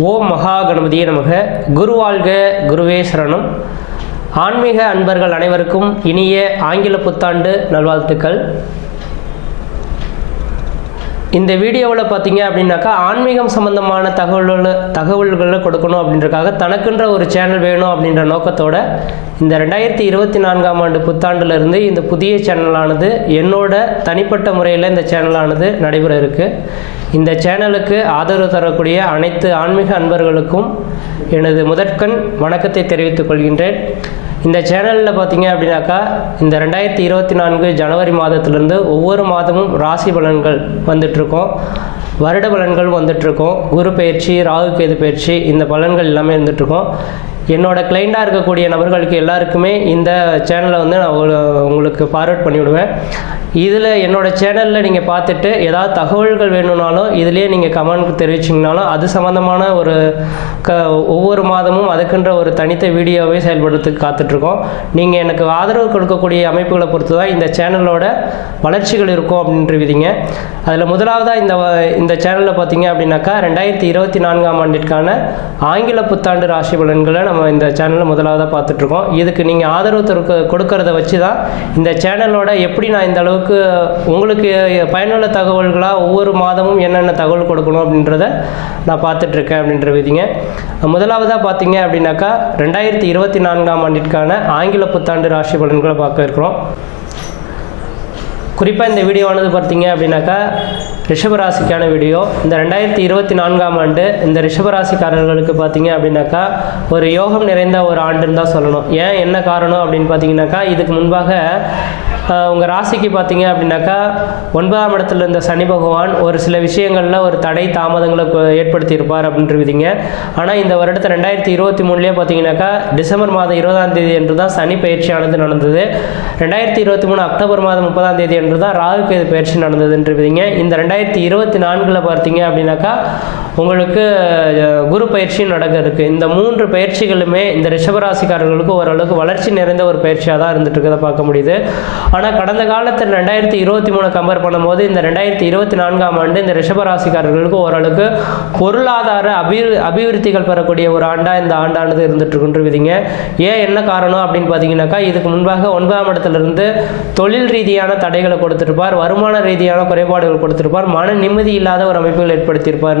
ஓம் மகா கணபதியே நமக குருவாழ்க குருவே சரணம். ஆன்மீக அன்பர்கள் அனைவருக்கும் இனிய ஆங்கில புத்தாண்டு நல்வாழ்த்துக்கள். இந்த வீடியோவில் பார்த்தீங்க அப்படின்னாக்கா ஆன்மீகம் சம்பந்தமான தகவல்கள் தகவல்களை கொடுக்கணும் அப்படின்றக்காக தனக்குன்ற ஒரு சேனல் வேணும் அப்படின்ற நோக்கத்தோட இந்த ரெண்டாயிரத்தி இருபத்தி நான்காம் ஆண்டு புத்தாண்டுலேருந்து இந்த புதிய சேனலானது என்னோட தனிப்பட்ட முறையில் இந்த சேனலானது நடைபெற இருக்குது இந்த சேனலுக்கு ஆதரவு தரக்கூடிய அனைத்து ஆன்மீக அன்பர்களுக்கும் எனது முதற்கண் வணக்கத்தை தெரிவித்துக் கொள்கின்றேன். இந்த சேனலில் பார்த்தீங்க அப்படின்னாக்கா இந்த ரெண்டாயிரத்தி இருபத்தி நான்கு ஜனவரி மாதத்திலிருந்து ஒவ்வொரு மாதமும் ராசி பலன்கள் வந்துட்ருக்கோம். வருட பலன்கள் வந்துட்ருக்கோம். குரு பயிற்சி ராகு கேது பயிற்சி இந்த பலன்கள் எல்லாமே இருந்துகிட்ருக்கோம் என்னோட கிளைண்டாக இருக்கக்கூடிய நபர்களுக்கு எல்லாருக்குமே இந்த சேனலை வந்து நான் உங்களுக்கு ஃபார்வர்ட் பண்ணிவிடுவேன். இதில் என்னோடய சேனலில் நீங்கள் பார்த்துட்டு ஏதாவது தகவல்கள் வேணும்னாலும் இதுலேயே நீங்கள் கமெண்ட் தெரிவிச்சிங்கனாலும் அது சம்மந்தமான ஒரு க ஒவ்வொரு மாதமும் அதுக்குன்ற ஒரு தனித்த வீடியோவை செயல்படுறதுக்கு காத்துட்ருக்கோம். நீங்கள் எனக்கு ஆதரவு கொடுக்கக்கூடிய அமைப்புகளை பொறுத்து தான் இந்த சேனலோட வளர்ச்சிகள் இருக்கும் அப்படின்ற விதிங்க. அதில் முதலாவதாக இந்த வ- இந்த சேனலில் பார்த்தீங்க அப்படின்னாக்கா ரெண்டாயிரத்தி இருபத்தி நான்காம் ஆண்டிற்கான ஆங்கில புத்தாண்டு ராசி பலன்களை நம்ம இந்த சேனலில் முதலாவதாக பார்த்துட்ருக்கோம். இதுக்கு நீங்கள் ஆதரவு தருக்க கொடுக்கறத வச்சு தான் இந்த சேனலோட எப்படி நான் இந்த அளவுக்கு உங்களுக்கு பயனுள்ள தகவல்களாக ஒவ்வொரு மாதமும் என்னென்ன தகவல் கொடுக்கணும் அப்படின்றத நான் பார்த்துட்ருக்கேன் அப்படின்ற விதிங்க. முதலாவதாக பார்த்தீங்க அப்படின்னாக்கா ரெண்டாயிரத்தி இருபத்தி நான்காம் ஆண்டிற்கான ஆங்கில புத்தாண்டு ராசி பலன்களை பார்க்க இருக்கிறோம். குறிப்பாக இந்த வீடியோவானது பார்த்தீங்க அப்படின்னாக்கா ரிஷபராசிக்கான வீடியோ. இந்த ரெண்டாயிரத்தி இருபத்தி நான்காம் ஆண்டு இந்த ரிஷபராசிக்காரர்களுக்கு பார்த்தீங்க அப்படின்னாக்கா ஒரு யோகம் நிறைந்த ஒரு ஆண்டுன்னு தான் சொல்லணும். ஏன் என்ன காரணம் அப்படின்னு பார்த்தீங்கன்னாக்கா இதுக்கு முன்பாக உங்கள் ராசிக்கு பார்த்தீங்க அப்படின்னாக்கா ஒன்பதாம் இடத்துல இருந்த சனி பகவான் ஒரு சில விஷயங்களில் ஒரு தடை தாமதங்களை ஏற்படுத்தியிருப்பார் அப்படின்ற விதிங்க. ஆனால் இந்த வருடத்தை ரெண்டாயிரத்தி இருபத்தி மூணுலேயே பார்த்தீங்கன்னாக்கா டிசம்பர் மாதம் இருபதாம் தேதி என்று தான் சனி பயிற்சியானது நடந்தது. ரெண்டாயிரத்தி இருபத்தி மூணு அக்டோபர் மாதம் முப்பதாம் தேதி என்று தான் ராகு கேது பயிற்சி நடந்ததுன்ற விதிங்க. இந்த ரெண்டாயிரத்தி இருபத்தி நான்கில் பார்த்தீங்க அப்படின்னாக்கா உங்களுக்கு குரு பயிற்சியும் நடக்க இருக்குது இந்த மூன்று பயிற்சிகளுமே இந்த ரிஷபராசிக்காரர்களுக்கு ஓரளவுக்கு வளர்ச்சி நிறைந்த ஒரு பயிற்சியாக தான் இருந்துட்டு இருக்கதை பார்க்க முடியுது. ஆனால் கடந்த காலத்தில் ரெண்டாயிரத்தி இருபத்தி மூணு கம்பேர் பண்ணும்போது இந்த ரெண்டாயிரத்தி இருபத்தி நான்காம் ஆண்டு இந்த ரிஷபராசிக்காரர்களுக்கு ஓரளவுக்கு பொருளாதார அபி அபிவிருத்திகள் பெறக்கூடிய ஒரு ஆண்டாக இந்த ஆண்டானது இருந்துட்டு விதிங்க. ஏன் என்ன காரணம் அப்படின்னு பார்த்தீங்கன்னாக்கா இதுக்கு முன்பாக ஒன்பதாம் இடத்துலேருந்து தொழில் ரீதியான தடைகளை கொடுத்துருப்பார் வருமான ரீதியான குறைபாடுகள் கொடுத்துருப்பார் மன நிம்மதி இல்லாத ஒரு அமைப்புகள் ஏற்படுத்தியிருப்பார்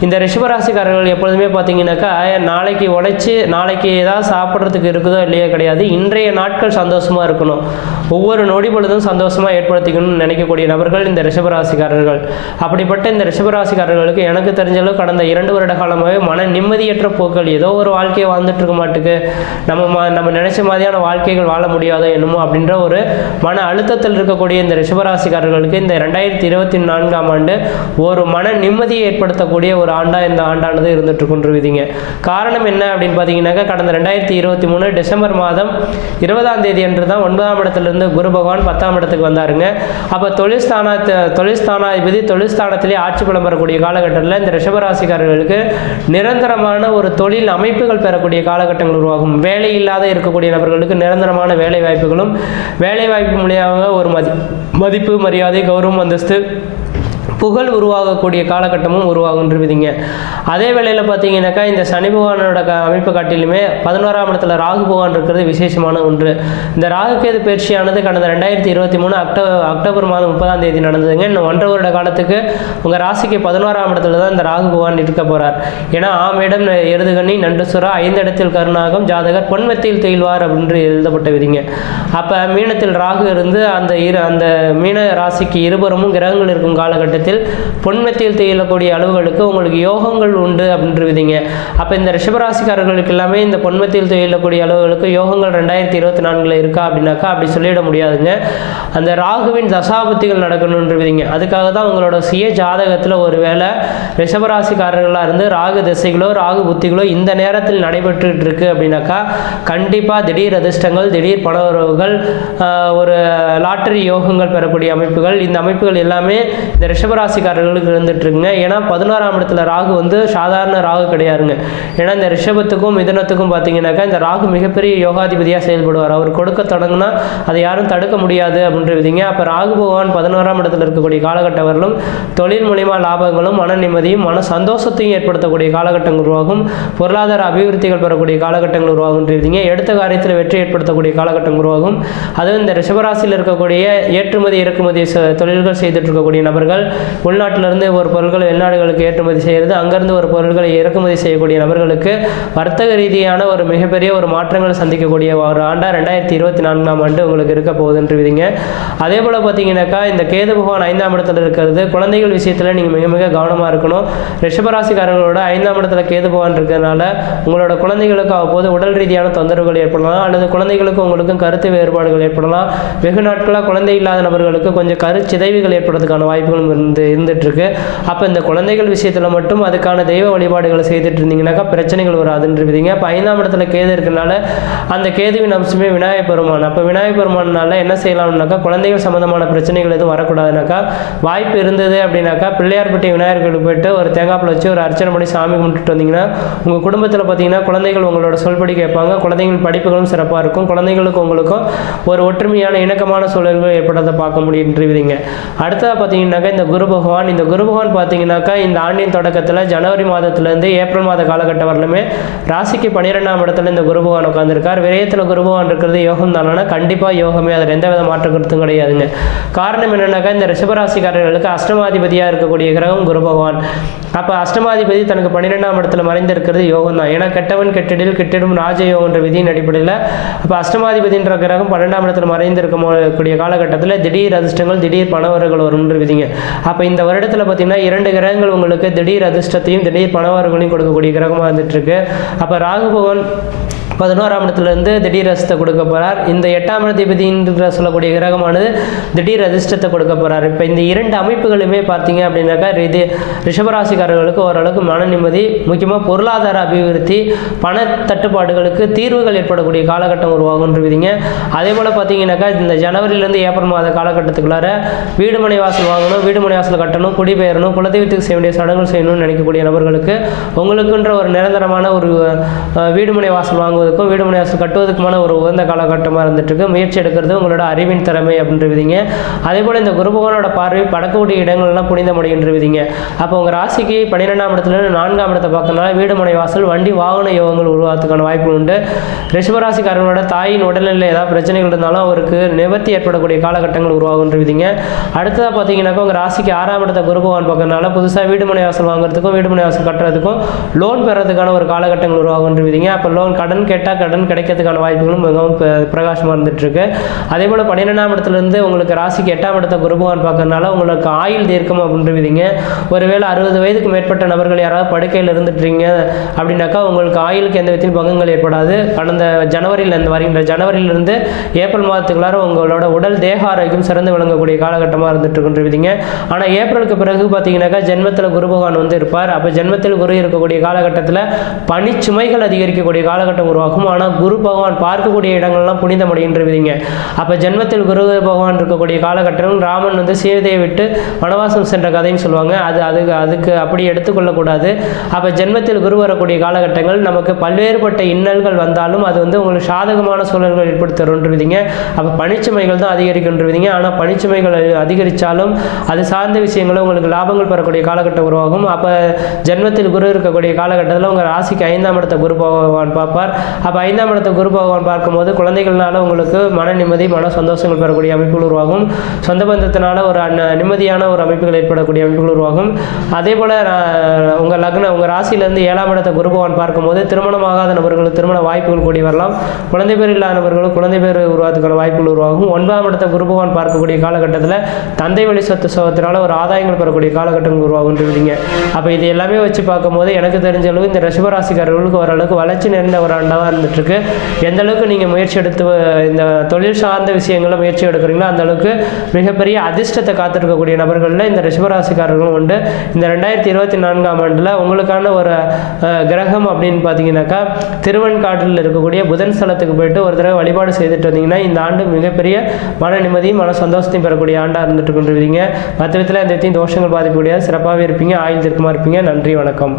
இந்த ரிஷபராசிக்காரர்கள் எப்பொழுதுமே பார்த்தீங்கன்னாக்கா நாளைக்கு உழைச்சி நாளைக்கு ஏதாவது சாப்பிட்றதுக்கு இருக்குதோ இல்லையோ கிடையாது. இன்றைய நாட்கள் சந்தோஷமாக இருக்கணும். ஒவ்வொரு நொடி பொழுதும் சந்தோஷமாக ஏற்படுத்திக்கணும்னு நினைக்கக்கூடிய நபர்கள் இந்த ரிஷபராசிக்காரர்கள். அப்படிப்பட்ட இந்த ரிஷபராசிக்காரர்களுக்கு எனக்கு தெரிஞ்ச அளவு கடந்த இரண்டு வருட காலமாகவே மன நிம்மதியற்ற போக்கள் ஏதோ ஒரு வாழ்க்கையை வாழ்ந்துட்டு இருக்க மாட்டுக்கு. நம்ம ம- நம்ம நினைச்ச மாதிரியான வாழ்க்கைகள் வாழ முடியாதோ என்னமோ அப்படின்ற ஒரு மன அழுத்தத்தில் இருக்கக்கூடிய இந்த ரிஷபராசிக்காரர்களுக்கு இந்த ரெண்டாயிரத்தி இருபத்தி நான்காம் ஆண்டு ஒரு மன நிம்மதியை ஏற்படுத்தக்கூடிய ஒரு ஆண்டா இந்த ஆண்டானது இருந்துட்டு இருக்குன்ற காரணம் என்ன அப்படின்னு பார்த்தீங்கன்னாக்கா கடந்த ரெண்டாயிரத்தி இருபத்தி மூணு டிசம்பர் மாதம் இருபதாம் தேதி அன்று தான் ஒன்பதாம் இடத்துலேருந்து குரு பகவான் பத்தாம் இடத்துக்கு வந்தாருங்க. அப்போ தொழில்ஸ்தான தொழில்ஸ்தானாதிபதி தொழில்ஸ்தானத்திலே ஆட்சி பலம் பெறக்கூடிய காலகட்டத்தில் இந்த ரிஷபராசிக்காரர்களுக்கு நிரந்தரமான ஒரு தொழில் அமைப்புகள் பெறக்கூடிய காலகட்டங்கள் உருவாகும். வேலை இல்லாத இருக்கக்கூடிய நபர்களுக்கு நிரந்தரமான வேலை வாய்ப்புகளும் வேலை வாய்ப்பு மூலியமாக ஒரு மதி மதிப்பு மரியாதை கௌரவம் அந்தஸ்து புகழ் உருவாகக்கூடிய காலகட்டமும் உருவாகுன்ற விதிங்க அதே வேளையில் பார்த்தீங்கன்னாக்கா இந்த சனி பகவானோட க அமைப்பு காட்டிலுமே பதினோராம் இடத்துல ராகு பகவான் இருக்கிறது விசேஷமான ஒன்று. இந்த ராகு பயிற்சியானது கடந்த ரெண்டாயிரத்தி இருபத்தி மூணு அக்டோ அக்டோபர் மாதம் முப்பதாம் தேதி நடந்ததுங்க. இன்னும் ஒன்றரை வருட காலத்துக்கு உங்கள் ராசிக்கு பதினோராம் இடத்துல தான் இந்த ராகு பகவான் இருக்க போகிறார் ஏன்னா ஆமிடம் எருதுகண்ணி நண்டுசுரா ஐந்து இடத்தில் கருணாகம் ஜாதகர் பொன்வெத்தியில் தெயில்வார் அப்படின்னு எழுதப்பட்ட விதிங்க. அப்போ மீனத்தில் ராகு இருந்து அந்த இரு அந்த மீன ராசிக்கு இருபுறமும் கிரகங்கள் இருக்கும் காலகட்டத்தில் பொன்மத்தியில் தேயக்கூடிய அளவுகளுக்கு உங்களுக்கு யோகங்கள் உண்டு அப்படின்ற விதிங்க. அப்போ இந்த ரிஷபராசிக்காரர்களுக்கு எல்லாமே இந்த பொன்மத்தியில் தேயக்கூடிய அளவுகளுக்கு யோகங்கள் ரெண்டாயிரத்தி இருபத்தி நான்கில் இருக்கா அப்படின்னாக்கா அப்படி சொல்லிட முடியாதுங்க. அந்த ராகுவின் தசாபுத்திகள் நடக்கணுன்ற விதிங்க. அதுக்காக தான் உங்களோட சுய ஜாதகத்தில் ஒரு வேளை ரிஷபராசிக்காரர்களாக இருந்து ராகு திசைகளோ ராகு புத்திகளோ இந்த நேரத்தில் நடைபெற்றுட்டு இருக்கு அப்படின்னாக்கா கண்டிப்பாக திடீர் அதிர்ஷ்டங்கள் திடீர் பண உறவுகள் ஒரு லாட்டரி யோகங்கள் பெறக்கூடிய அமைப்புகள் இந்த அமைப்புகள் எல்லாமே இந்த ரிஷப கும்பராசிக்காரர்களுக்கு இருந்துட்டு ஏன்னா பதினோராம் இடத்துல ராகு வந்து சாதாரண ராகு கிடையாதுங்க. ஏன்னா இந்த ரிஷபத்துக்கும் மிதனத்துக்கும் பார்த்தீங்கன்னாக்கா இந்த ராகு மிகப்பெரிய யோகாதிபதியாக செயல்படுவார். அவர் கொடுக்க தொடங்கினா அதை யாரும் தடுக்க முடியாது அப்படின்றீங்க அப்போ ராகு பகவான் பதினோராம் இடத்துல இருக்கக்கூடிய காலகட்டங்களும் தொழில் மூலிமா லாபங்களும் மன நிம்மதியும் மன சந்தோஷத்தையும் ஏற்படுத்தக்கூடிய காலகட்டங்கள் உருவாகும். பொருளாதார அபிவிருத்திகள் பெறக்கூடிய காலகட்டங்கள் உருவாகுன்றீங்க எடுத்த காரியத்தில் வெற்றி ஏற்படுத்தக்கூடிய காலகட்டம் உருவாகும். அதுவும் இந்த ரிஷபராசியில் இருக்கக்கூடிய ஏற்றுமதி இறக்குமதி தொழில்கள் செய்துட்டு இருக்கக்கூடிய நபர்கள் உள்நாட்டிலிருந்து ஒரு பொருட்களை வெளிநாடுகளுக்கு ஏற்றுமதி செய்கிறது. அங்கேருந்து ஒரு பொருட்களை இறக்குமதி செய்யக்கூடிய நபர்களுக்கு வர்த்தக ரீதியான ஒரு மிகப்பெரிய ஒரு மாற்றங்களை சந்திக்கக்கூடிய ஒரு ஆண்டா ரெண்டாயிரத்தி இருபத்தி நான்காம் ஆண்டு உங்களுக்கு இருக்க போகுதுன்றீங்க அதே போல் பார்த்தீங்கன்னாக்கா இந்த கேது பகவான் ஐந்தாம் இடத்துல இருக்கிறது. குழந்தைகள் விஷயத்தில் நீங்கள் மிக மிக கவனமாக இருக்கணும். ரிஷபராசிக்காரர்களோட ஐந்தாம் இடத்துல கேது பகவான் இருக்கிறதுனால உங்களோட குழந்தைகளுக்கு அவ்வப்போது உடல் ரீதியான தொந்தரவுகள் ஏற்படலாம். அல்லது குழந்தைகளுக்கும் உங்களுக்கும் கருத்து வேறுபாடுகள் ஏற்படலாம். வெகு நாட்களாக குழந்தை இல்லாத நபர்களுக்கு கொஞ்சம் கருச்சிதைவுகள் ஏற்படுறதுக்கான வாய்ப்புகளும் இருந்து இருந்து இருக்கு அப்போ இந்த குழந்தைகள் விஷயத்தில் மட்டும் அதுக்கான தெய்வ வழிபாடுகளை செய்துட்டு இருந்தீங்கன்னாக்கா பிரச்சனைகள் வராதுன்றீங்க அப்போ ஐந்தாம் இடத்துல கேது இருக்கனால அந்த கேதுவின் அம்சமே விநாயகப் பெருமான். அப்போ விநாயகப் பெருமானால என்ன செய்யலாம்னாக்கா குழந்தைகள் சம்மந்தமான பிரச்சனைகள் எதுவும் வரக்கூடாதுனாக்கா வாய்ப்பு இருந்தது அப்படின்னாக்கா பிள்ளையார்பட்டி விநாயகர் போயிட்டு ஒரு தேங்காய்ப்பில் வச்சு ஒரு அர்ச்சனை பண்ணி சாமி கும்பிட்டுட்டு வந்தீங்கன்னா உங்கள் குடும்பத்தில் பார்த்தீங்கன்னா குழந்தைகள் உங்களோட சொல்படி கேட்பாங்க. குழந்தைகள் படிப்புகளும் சிறப்பாக இருக்கும். குழந்தைகளுக்கும் உங்களுக்கும் ஒரு ஒற்றுமையான இணக்கமான சூழல்கள் ஏற்படுறதை பார்க்க முடியுன்றீங்க அடுத்ததாக பார்த்தீங்கன்னாக்கா இந்த குரு பகவான் இந்த குரு பகவான் பார்த்தீங்கன்னாக்கா இந்த ஆண்டின் தொடக்கத்தில் ஜனவரி மாதத்துலேருந்து ஏப்ரல் மாத காலகட்டம் வரலுமே ராசிக்கு பன்னிரெண்டாம் இடத்துல இந்த குரு பகவான் உட்காந்துருக்கார் விரயத்தில் குரு பகவான் இருக்கிறது யோகம் தானா கண்டிப்பாக யோகமே. அதில் எந்த வித மாற்று கருத்தும் கிடையாதுங்க. காரணம் என்னென்னாக்கா இந்த ரிஷபராசிக்காரர்களுக்கு அஷ்டமாதிபதியாக இருக்கக்கூடிய கிரகம் குரு பகவான் அப்போ அஷ்டமாதிபதி தனக்கு பன்னிரெண்டாம் இடத்துல மறைந்திருக்கிறது யோகம் தான் ஏன்னா கெட்டவன் கெட்டிடில் கெட்டிடும் ராஜயோகன்ற விதியின் அடிப்படையில் அப்போ அஷ்டமாதிபதின்ற கிரகம் பன்னெண்டாம் இடத்துல மறைந்திருக்க கூடிய காலகட்டத்தில் திடீர் அதிர்ஷ்டங்கள் திடீர் பணவரங்கள் வரும்ன்ற விதிங்க. அப்போ அப்போ இந்த வருடத்தில் பார்த்தீங்கன்னா இரண்டு கிரகங்கள் உங்களுக்கு திடீர் அதிர்ஷ்டத்தையும் திடீர் பணவரங்களையும் கொடுக்கக்கூடிய கிரகமாக இருந்துட்டு இருக்கு. அப்போ ராகு பகவான் பதினோராம் இடத்துலேருந்து திடீர் ரசத்தை கொடுக்க போகிறார் இந்த எட்டாம் அதிபதின்ற சொல்லக்கூடிய கிரகமானது திடீர் அதிர்ஷ்டத்தை கொடுக்க போகிறார் இப்போ இந்த இரண்டு அமைப்புகளுமே பார்த்தீங்க அப்படின்னாக்கா இது ரிஷபராசிக்காரர்களுக்கு ஓரளவுக்கு மன நிம்மதி முக்கியமாக பொருளாதார அபிவிருத்தி பண தட்டுப்பாடுகளுக்கு தீர்வுகள் ஏற்படக்கூடிய காலகட்டம் உருவாகுன்றீங்க அதே போல் பார்த்தீங்கன்னாக்கா இந்த ஜனவரியிலேருந்து ஏப்ரல் மாத காலகட்டத்துக்குள்ளார வீடுமனை வாசல் வாங்கணும் வீடுமனை வாசல் கட்டணும் குடிபெயரணும் குலதெய்வத்துக்கு செய்ய வேண்டிய சடங்குகள் செய்யணும்னு நினைக்கக்கூடிய நபர்களுக்கு உங்களுக்குன்ற ஒரு நிரந்தரமான ஒரு வீடுமனை வாசல் வாங்குவது வாசல் வீடு மனை வாசல் கட்டுவதற்குமான ஒரு உகந்த காலகட்டமாக இருந்துட்டுருக்கு. முயற்சி எடுக்கிறது உங்களோட அறிவின் திறமை அப்படின்றவிதிங்க அதே போல் இந்த குருபகவானோட பார்வை படக்கூடிய இடங்கள்லாம் புனிதமடைகின்றவிதிங்க அப்போ உங்கள் ராசிக்கு பன்னிரெண்டாம் இடத்துலேருந்து நான்காம் இடத்தை பார்க்கறதுனால வீடு மனை வாசல் வண்டி வாகன யோகங்கள் உருவாகிறதுக்கான வாய்ப்பு உண்டு. ரிஷபராசிக்காரங்களோட தாயின் உடல்நிலையில் ஏதாவது பிரச்சனைகள் இருந்தாலும் அவருக்கு நிவர்த்தி ஏற்படக்கூடிய காலகட்டங்கள் உருவாகுன்றவிதிங்க அடுத்ததாக பார்த்தீங்கன்னாக்கா உங்கள் ராசிக்கு ஆறாம் இடத்த குரு பகவான் பார்க்கறதுனால புதுசாக வீடு மனை வாசல் வாங்குறதுக்கும் வீடு மனை வாசல் கட்டுறதுக்கும் லோன் பெறதுக்கான ஒரு காலகட்டங்கள் உருவாகுன்றவிதிங்க அப்போ லோன் கடன் கேட்டால் கடன் கிடைக்கிறதுக்கான வாய்ப்புகளும் மிகவும் பிரகாசமாக இருந்துட்டு இருக்கு அதே போல் பன்னிரெண்டாம் இடத்துலேருந்து உங்களுக்கு ராசிக்கு எட்டாம் இடத்த குருபகவான் பார்க்கறதுனால உங்களுக்கு ஆயுள் தீர்க்கம் அப்படின்றவிதிங்க ஒருவேளை அறுபது வயதுக்கு மேற்பட்ட நபர்கள் யாராவது படுக்கையில் இருந்துட்டுறீங்க அப்படின்னாக்கா உங்களுக்கு ஆயுளுக்கு எந்த விதத்திலும் பங்கங்கள் ஏற்படாது. கடந்த ஜனவரியில் இந்த வருகின்ற ஜனவரியிலிருந்து ஏப்ரல் மாதத்துக்குள்ளார உங்களோட உடல் தேக ஆரோக்கியம் சிறந்து விளங்கக்கூடிய காலகட்டமாக இருந்துட்டு விதிங்க ஆனால் ஏப்ரலுக்கு பிறகு பார்த்தீங்கன்னாக்கா ஜென்மத்தில் குரு பகவான் வந்து இருப்பார். அப்போ ஜென்மத்தில் குரு இருக்கக்கூடிய காலகட்டத்தில் பனிச்சுமைகள் அதிகரிக்கக்கூடிய காலகட்டம் உருவாகும். ஆனால் குரு பகவான் பார்க்கக்கூடிய இடங்கள்லாம் புனிதமடைகின்றவிதிங்க அப்போ ஜென்மத்தில் குரு பகவான் இருக்கக்கூடிய காலகட்டம் ராமன் வந்து சீதையை விட்டு வனவாசம் சென்ற கதைன்னு சொல்லுவாங்க. அது அதுக்கு அதுக்கு அப்படி எடுத்துக்கொள்ளக்கூடாது. அப்போ ஜென்மத்தில் குரு வரக்கூடிய காலகட்டங்கள் நமக்கு பல்வேறுபட்ட இன்னல்கள் வந்தாலும் அது வந்து உங்களுக்கு சாதகமான சூழல்கள் ஏற்படுத்துறோன்றவிதிங்க அப்போ பனிச்சுமைகள் தான் அதிகரிக்கின்றவிதிங்க ஆனால் பனிச்சுமைகள் அதிகரித்தாலும் அது சார்ந்த விஷயங்களும் உங்களுக்கு லாபங்கள் பெறக்கூடிய காலகட்டம் உருவாகும். அப்போ ஜென்மத்தில் குரு இருக்கக்கூடிய காலகட்டத்தில் உங்கள் ராசிக்கு ஐந்தாம் இடத்த குரு பகவான் பார்ப்பார். அப்போ ஐந்தாம் இடத்த குரு பகவான் பார்க்கும்போது குழந்தைகள்னால உங்களுக்கு மன நிம்மதி மன சந்தோஷங்கள் பெறக்கூடிய அமைப்புகள் உருவாகும். சொந்த பந்தத்தினால ஒரு அன்ன- நிம்மதியான ஒரு அமைப்புகள் ஏற்படக்கூடிய அமைப்புகள் உருவாகும். அதே போல் உங்கள் லக்ன உங்கள் ராசியிலேருந்து ஏழாம் இடத்த குரு பகவான் பார்க்கும்போது திருமணமாகாத நபர்களுக்கு திருமண வாய்ப்புகள் கூடி வரலாம். குழந்தை பேர் இல்லாத நபர்களுக்கு குழந்தை பேர் உருவாத்துக்கான வாய்ப்புகள் உருவாகும். ஒன்பதாம் இடத்த குரு பகவான் பார்க்கக்கூடிய காலகட்டத்தில் தந்தை வழி சொத்து சோகத்தினால ஒரு ஆதாயங்கள் பெறக்கூடிய காலகட்டங்கள் உருவாகுன்றீங்க அப்போ இது எல்லாமே வச்சு பார்க்கும்போது எனக்கு தெரிஞ்ச அளவு இந்த ரிஷபராசிக்காரர்களுக்கு ஓரளவுக்கு வளர்ச்சி நிறைந்த ஒரு ஆண்டாக தான் இருந்துட்டு எந்த அளவுக்கு நீங்கள் முயற்சி எடுத்து இந்த தொழில் சார்ந்த விஷயங்களை முயற்சி எடுக்கிறீங்களோ அந்த அளவுக்கு மிகப்பெரிய அதிர்ஷ்டத்தை காத்திருக்கக்கூடிய நபர்களில் இந்த ரிஷபராசிக்காரர்களும் உண்டு. இந்த ரெண்டாயிரத்தி இருபத்தி நான்காம் ஆண்டில் உங்களுக்கான ஒரு கிரகம் அப்படின்னு பார்த்தீங்கன்னாக்கா திருவெண்காட்டில் இருக்கக்கூடிய புதன் ஸ்தலத்துக்கு போயிட்டு ஒரு தடவை வழிபாடு செய்துட்டு வந்தீங்கன்னா இந்த ஆண்டு மிகப்பெரிய மன நிம்மதியும் மன சந்தோஷத்தையும் பெறக்கூடிய ஆண்டாக இருந்துட்டு கொண்டிருக்கீங்க மற்ற விதத்தில் அந்த தோஷங்கள் பாதிக்கக்கூடிய சிறப்பாகவே இருப்பீங்க ஆயுள் திருக்கமாக இருப்பீங்க. நன்றி வணக்கம்.